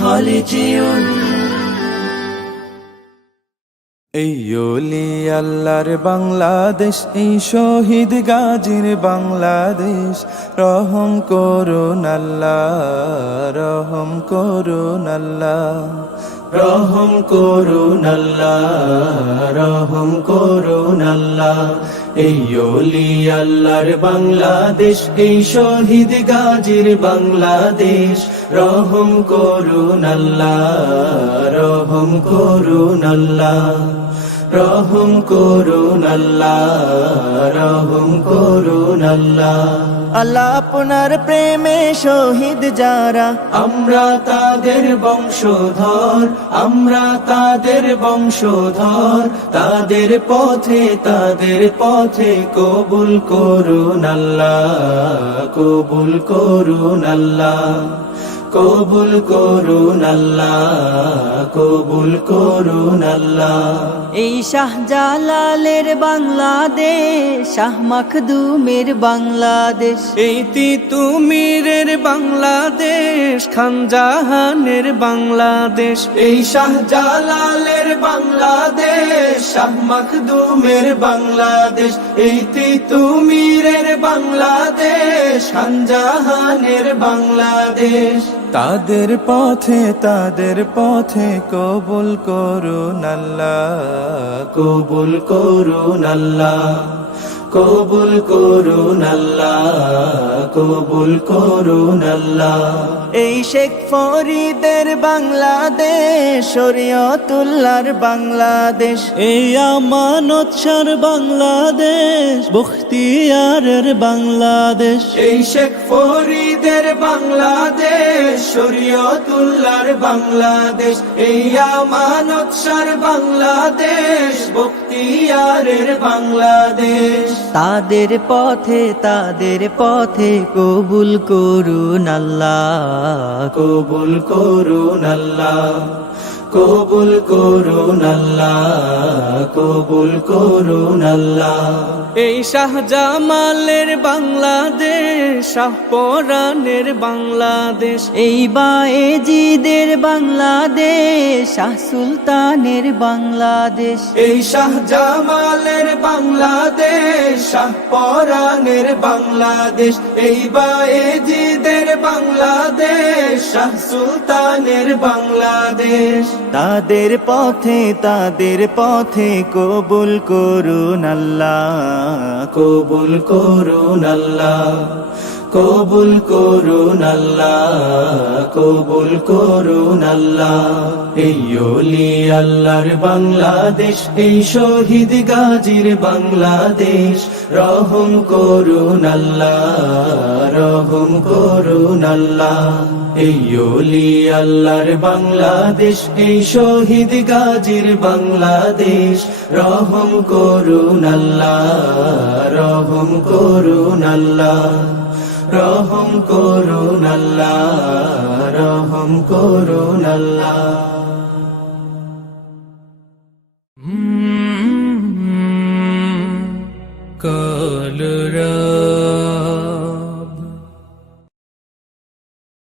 খালিজিউন। এই ওলি আল্লাহর বাংলাদেশ, এই শহীদ গাজীর বাংলাদেশ, রহম করুন আল্লাহ, রহম করুন আল্লাহ, রহম করুন আল্লাহ, রহম করুন আল্লাহ। এই ওলি আল্লাহর বাংলাদেশ, এই শহীদ গাজীর বাংলাদেশ, রহম করুন আল্লাহ, রহম করুন আল্লাহ, রহম করুন আল্লাহ, রহম করুন আল্লাহ। আল্লাহ আপনার প্রেমে শহীদ যারা, আমরা তাদের বংশধর, আমরা তাদের বংশধর, তাদের পথে কবুল করুন আল্লাহ, কবুল করুন আল্লাহ, কবুল করুন আল্লাহ, কবুল করুন আল্লাহ। এই শাহজালালের বাংলাদেশ, শাহ মাখদুমের বাংলাদেশ, এই তিতুমিরের বাংলাদেশ, খানজাহানের বাংলাদেশ, এই শাহজালালের বাংলাদেশ, শাহ মাখদুমের বাংলাদেশ, এই তিতুমিরের বাংলাদেশ, খানজাহানের বাংলাদেশ। তাদের পথে কবুল করুন আল্লাহ, কবুল করুন আল্লাহ, কবুল করুন আল্লাহ, কবুল করুন আল্লাহ। এই শেখ ফরিদের বাংলাদেশ, শরীয়তুল্লাহর বাংলাদেশ, এই আমানত শাহর বাংলাদেশ, বখতিয়ারের বাংলাদেশ, এই শেখ ফরিদের বাংলাদেশ, শরীয়তুল্লাহর বাংলাদেশ, এই আমানত শাহর বাংলাদেশ, বখতিয়ারের বাংলাদেশ। তাদের পথে কবুল করুন আল্লাহ, কবুল করুন আল্লাহ, কবুল করুন আল্লাহ, কবুল করুন আল্লাহ। এই শাহজামালের বাংলাদেশ, শাহপরানের বাংলাদেশ, এই বায়েজিদের বাংলাদেশ, শাহ সুলতানের বাংলাদেশ, এই শাহজামালের বাংলাদেশ, শাহপরানের বাংলাদেশ, এই বায়েজিদের বাংলাদেশ, শাহ সুলতানের বাংলাদেশ। তাদের পথে কবুল করুন আল্লাহ, কবুল করুন আল্লাহ, কবুল করুন আল্লাহ, কবুল করুন আল্লাহ। এই ওলি আল্লাহর বাংলাদেশ, এই শহীদ গাজীর বাংলাদেশ, রহম করুন আল্লাহ, রহম করুন আল্লাহ। এই ওলি আল্লাহর বাংলাদেশ, এই শহীদ গাজীর বাংলাদেশ, রহম করুন আল্লাহ, রহম করুন আল্লাহ, রহম করুন আল্লাহ, রহম করুন আল্লাহ।